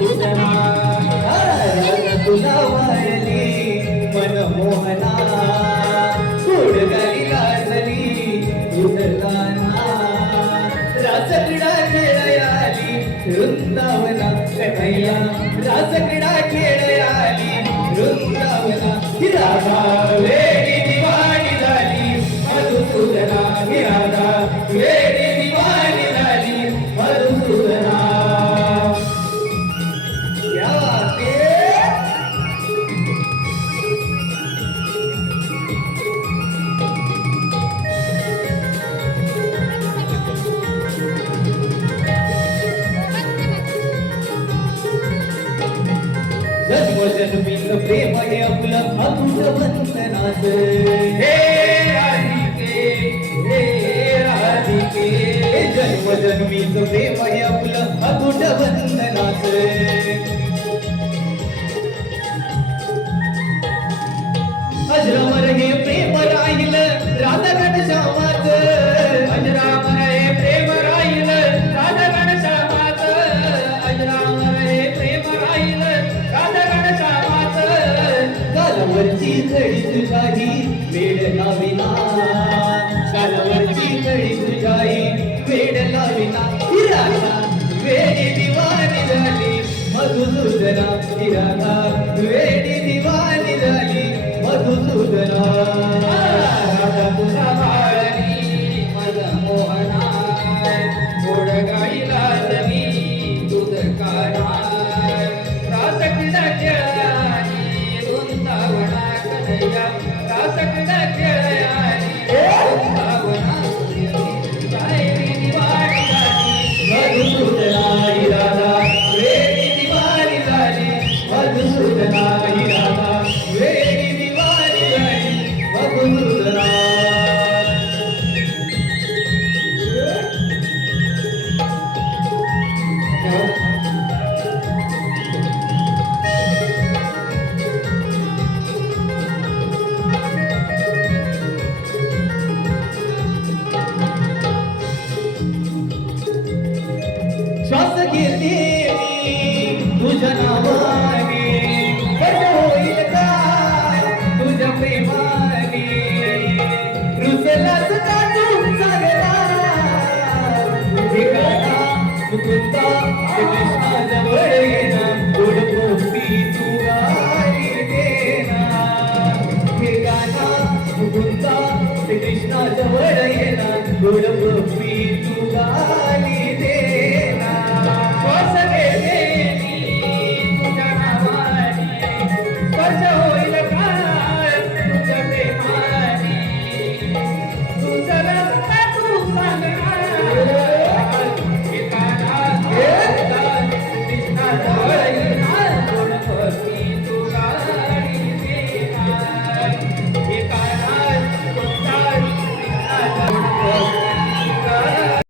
मधुसूदना तुला वारली मनमोहना गोड गाई गाजली उदलाना रासक्रीडा खेळयाली वृंदावना कन्हैया रासक्रीडा खेळयाली वृंदावना राधा जन्मजन्मीचं प्रेम हे आपलं अतुट वंदनाच हे राधिके हे राधिके जन्मजन्मीचं प्रेम हे आपलं अतुट वंदनाच. तुझाई तुझाही वेड लाविना गालावरची झडी तुझाही वेड ദൂരം